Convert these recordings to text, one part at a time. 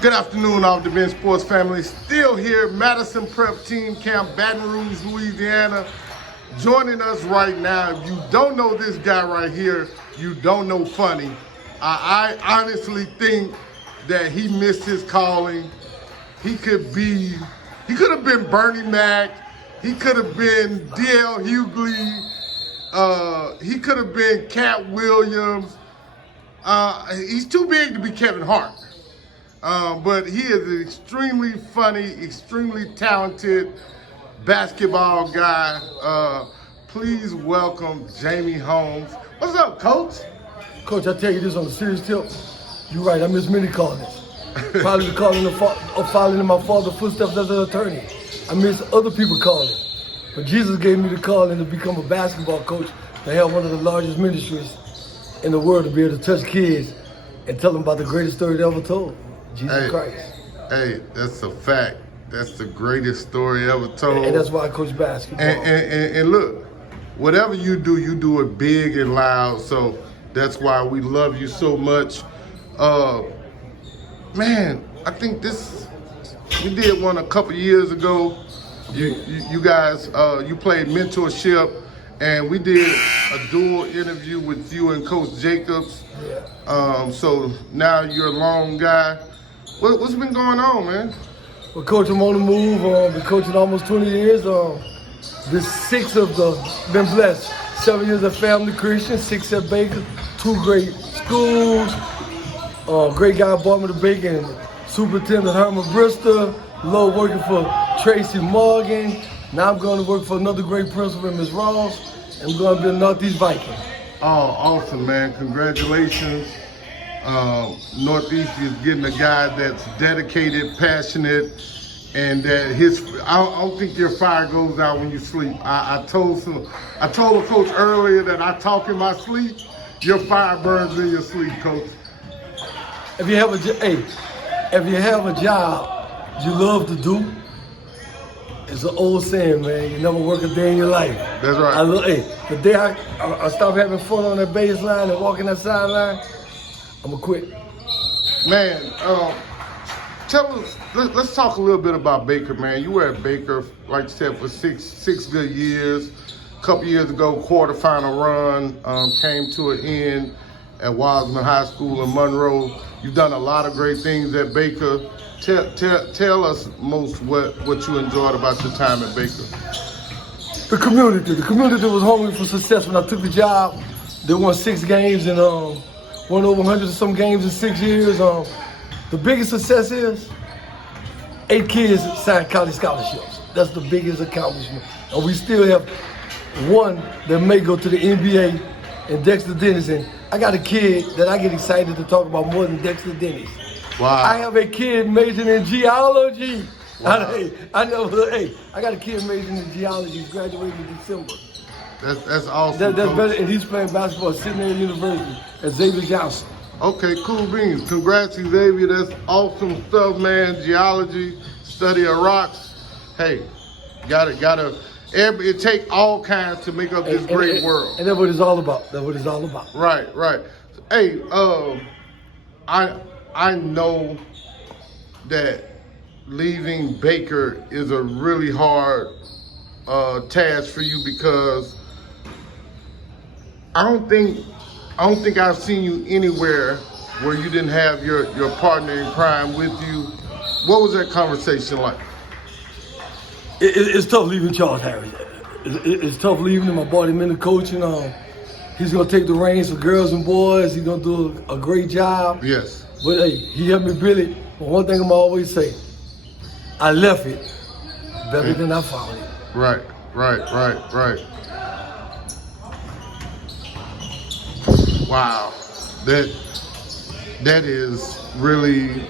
Good afternoon, all the Ben Sports family. Still here, Madison Prep Team Camp, Baton Rouge, Louisiana. Joining us right now, if you don't know this guy right here, you don't know funny. I honestly think that he missed his calling. He could have been Bernie Mac. He could have been D.L. Hughley. He could have been Cat Williams. He's too big to be Kevin Hart. But he is an extremely funny, extremely talented basketball guy. Please welcome Jamie Holmes. What's up, Coach? Coach, I tell you this on a serious tip. You're right, I miss many callings. Probably following in my father's footsteps as an attorney. I miss other people calling. But Jesus gave me the calling to become a basketball coach, to have one of the largest ministries in the world, to be able to touch kids and tell them about the greatest story they ever told. Jesus Christ. Hey, that's a fact. That's the greatest story ever told. And that's why I coach basketball. And look, whatever you do it big and loud. So that's why we love you so much. Man, I think we did one a couple years ago. You guys, you played mentorship, and we did a dual interview with you and Coach Jacobs. Yeah. So now you're a long guy. What's been going on, man? Well, Coach, I'm on the move. Been coaching almost 20 years. Been been blessed. 7 years at Family Christian, 6 at Baker, 2 great schools. Great guy brought me to Baker, and Superintendent Herman Bristol. Love working for Tracy Morgan. Now I'm going to work for another great principal, Ms. Ross. And I'm going to be a Northeast Viking. Oh, awesome, man. Congratulations. Northeast is getting a guy that's dedicated, passionate, and that I don't think your fire goes out when you sleep. I told a coach earlier that I talk in my sleep. Your fire burns in your sleep, Coach. If you have a job you love to do, it's an old saying, man. You never work a day in your life. That's right. The day I stop having fun on that baseline and walking that sideline, I'm gonna quit. Man, tell us. Let's talk a little bit about Baker, man. You were at Baker, like you said, for six good years. A couple years ago, quarterfinal run came to an end at Wiseman High School in Monroe. You've done a lot of great things at Baker. Tell us most what you enjoyed about your time at Baker. The community was hungry for success. When I took the job, they won 6 games and won over 100 and some games in 6 years. The biggest success is 8 kids signed college scholarships. That's the biggest accomplishment. And we still have one that may go to the NBA, and Dexter Dennis. And I got a kid that I get excited to talk about more than Dexter Dennis. Wow. I have a kid majoring in geology. Wow. I got a kid majoring in geology. He's graduating in December. That's awesome. That's better, and he's playing basketball at Sydney University at Xavier Johnson. Okay, cool beans. Congrats, Xavier. That's awesome stuff, man. Geology, study of rocks. Hey, it take all kinds to make up this great world. And that's what it's all about. Right. Hey, I know that leaving Baker is a really hard task for you, because I don't think I've seen you anywhere where you didn't have your partner in crime with you. What was that conversation like? It's tough leaving Charles Harris. It's tough leaving him. I brought him into coaching. He's going to take the reins for girls and boys. He's going to do a great job. Yes. But hey, he helped me build it. But one thing I'm always say, I left it better than I found it. Right. Wow. That is really,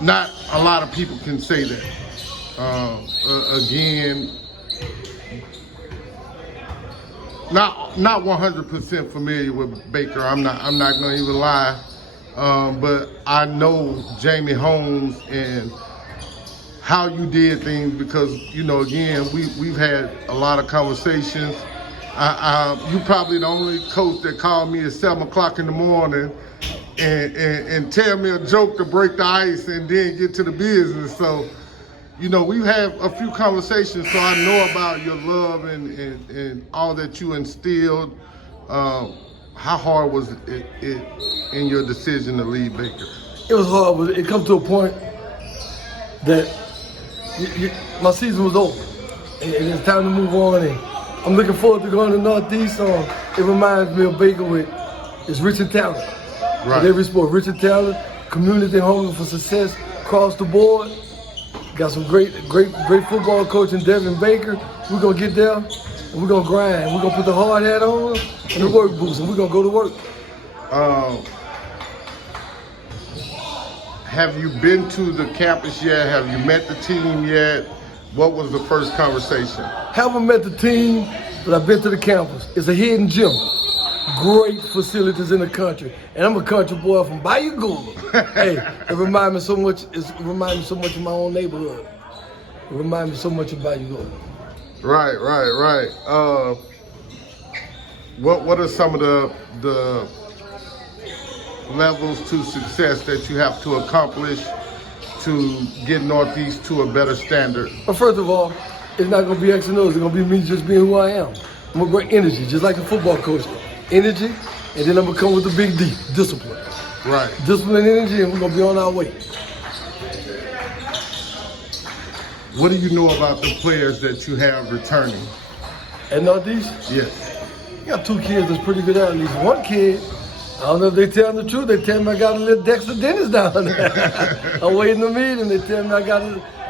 not a lot of people can say that. Again, not 100% familiar with Baker. I'm not gonna even lie. But I know Jamie Holmes and how you did things, because again, we've had a lot of conversations, You probably the only coach that called me at 7 o'clock in the morning and tell me a joke to break the ice and then get to the business. So, you know, we've had a few conversations, so I know about your love and all that you instilled. How hard was it in your decision to leave Baker? It was hard, but it comes to a point that my season was over, and it's time to move on. And I'm looking forward to going to Northeast. It reminds me of Baker with it's rich and talent. Right. With every sport, rich and talent, community hungry for success across the board. Got some great football coach in Devin Baker. We're gonna get there and we're gonna grind. We're gonna put the hard hat on and the work boots, and we're gonna go to work. Have you been to the campus yet? Have you met the team yet? What was the first conversation? Haven't met the team, but I've been to the campus. It's a hidden gem. Great facilities in the country, and I'm a country boy from Bayou Gula. Hey, it reminds me so much. It reminds me so much of my own neighborhood. It reminds me so much of Bayou Gula. Right. What are some of the levels to success that you have to accomplish to get Northeast to a better standard? But first of all, it's not gonna be X and O's. It's gonna be me just being who I am. I'm gonna bring energy, just like a football coach. Energy, and then I'm gonna come with the big D, discipline. Right. Discipline and energy, and we're gonna be on our way. What do you know about the players that you have returning? At Northeast? Yes. You got 2 kids that's pretty good at least. One kid, I don't know if they tell the truth, they tell me I got a little Dexter Dennis down there. I'm waiting to meet him, they tell me I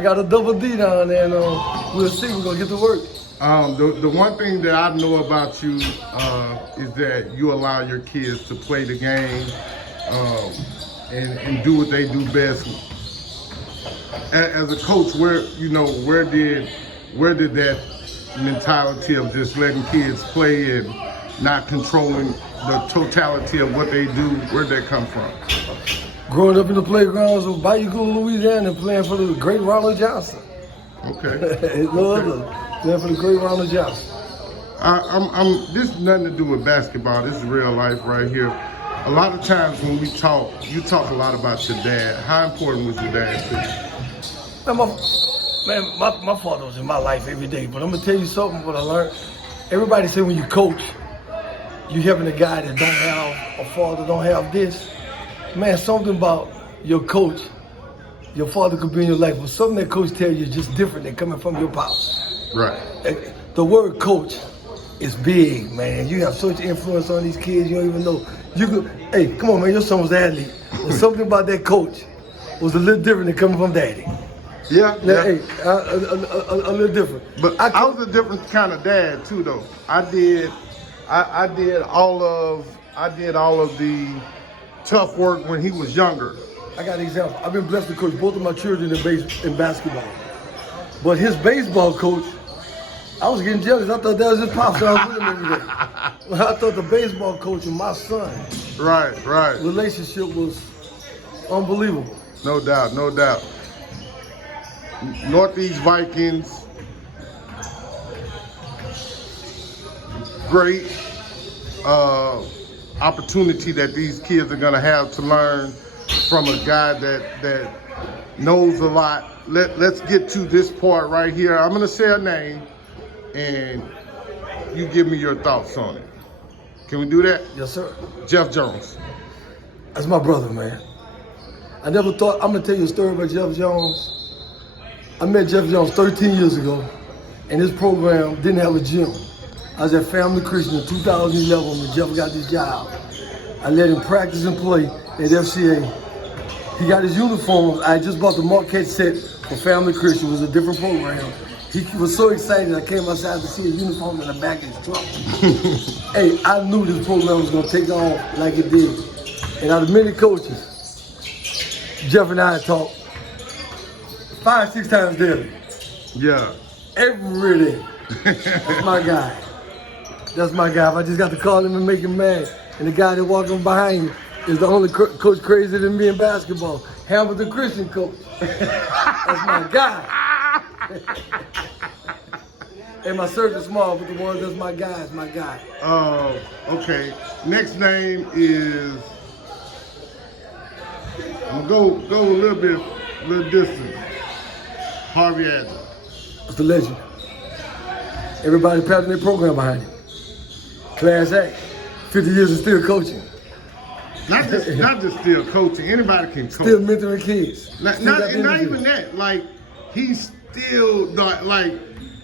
got a double D down there, and we'll see, we're gonna get to work. The one thing that I know about you is that you allow your kids to play the game and do what they do best. As a coach, where did that mentality of just letting kids play and not controlling the totality of what they do, where'd that come from? Growing up in the playgrounds of Bayou Gula, Louisiana, and playing for the great Ronald Johnson. Okay. Playing for the great Ronald Johnson. This has nothing to do with basketball. This is real life right here. A lot of times when we talk, you talk a lot about your dad. How important was your dad to you? My father was in my life every day. But I'm gonna tell you something. What I learned. Everybody say when you coach, you having a guy that don't have a father, don't have this. Man, something about your coach. Your father could be in your life, but something that coach tell you is just different than coming from your pops. Right. The word coach is big, man. You have such influence on these kids, you don't even know. Hey, come on, man, your son was an athlete. But something about that coach was a little different than coming from daddy. Yeah. Hey, a little different. But I was a different kind of dad too, though. I did all of the tough work when he was younger. I got an example. I've been blessed to coach both of my children in basketball. But his baseball coach, I was getting jealous. I thought that was his pops. So I was with him every day. I thought the baseball coach and my son, right, relationship was unbelievable. No doubt. Northeast Vikings, great opportunity that these kids are gonna have to learn from a guy that knows a lot. Let's get to this part right here. I'm gonna say a name, and you give me your thoughts on it. Can we do that? Yes, sir. Jeff Jones. That's my brother, man. I never thought, I'm gonna tell you a story about Jeff Jones. I met Jeff Jones 13 years ago, and his program didn't have a gym. I was at Family Christian in 2011 when Jeff got this job. I let him practice and play at FCA. He got his uniforms. I just bought the Marquette set for Family Christian. It was a different program. He was so excited. I came outside to see his uniform in the back of his truck. Hey, I knew this program was gonna take off like it did. And out of many coaches, Jeff and I talked 5-6 times daily. Yeah. Every day. That's my guy. That's my guy. If I just got to call him and make him mad, and the guy that walking behind you is the only coach crazier than me in basketball, Hamilton Christian coach. That's my guy. And my circle's small, but the one that's my guy is my guy. Okay. Next name is. I'm gonna go a little distance. Harvey Adams. It's the legend. Everybody patting their program behind him. Class A. 50 years of still coaching. Not just still coaching. Anybody can coach. Still mentoring kids. Not even that. Like he's still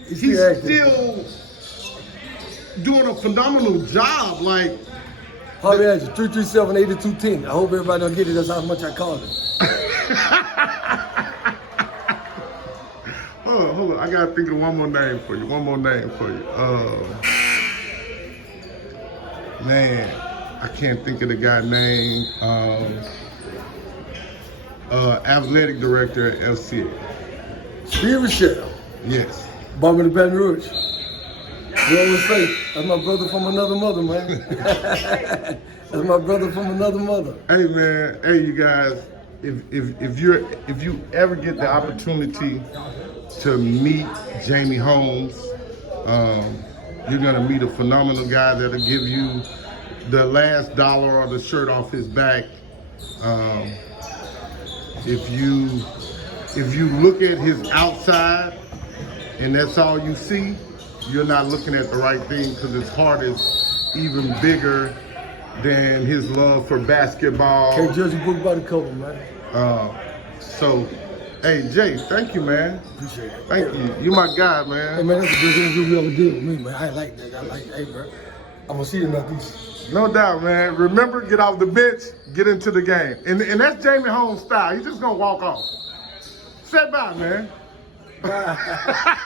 he's still still doing a phenomenal job. Like Harvey Adams, 337-8210. I hope everybody don't get it. That's how much I called him. Hold on. I gotta think of one more name for you. Man, I can't think of the guy's name. Athletic director at FCA. Steve Michelle. Yes. Barbara the Baton Rouge. You always say, that's my brother from another mother, man. That's my brother from another mother. Hey man, hey you guys, if you ever get the opportunity to meet Jamie Holmes, you're gonna meet a phenomenal guy that'll give you the last dollar or the shirt off his back. If you look at his outside and that's all you see, you're not looking at the right thing, because his heart is even bigger than his love for basketball. Can't judge a book by the cover, man. So, hey Jay, thank you, man. Appreciate it. Thank you. You my guy, man. Hey man, that's the best interview we ever did with me, man. I like that. I like that. Hey, bro. I'm gonna see you like this. No doubt, man. Remember, get off the bench, get into the game. And that's Jamie Holmes' style. He's just gonna walk off. Say bye, man. Bye.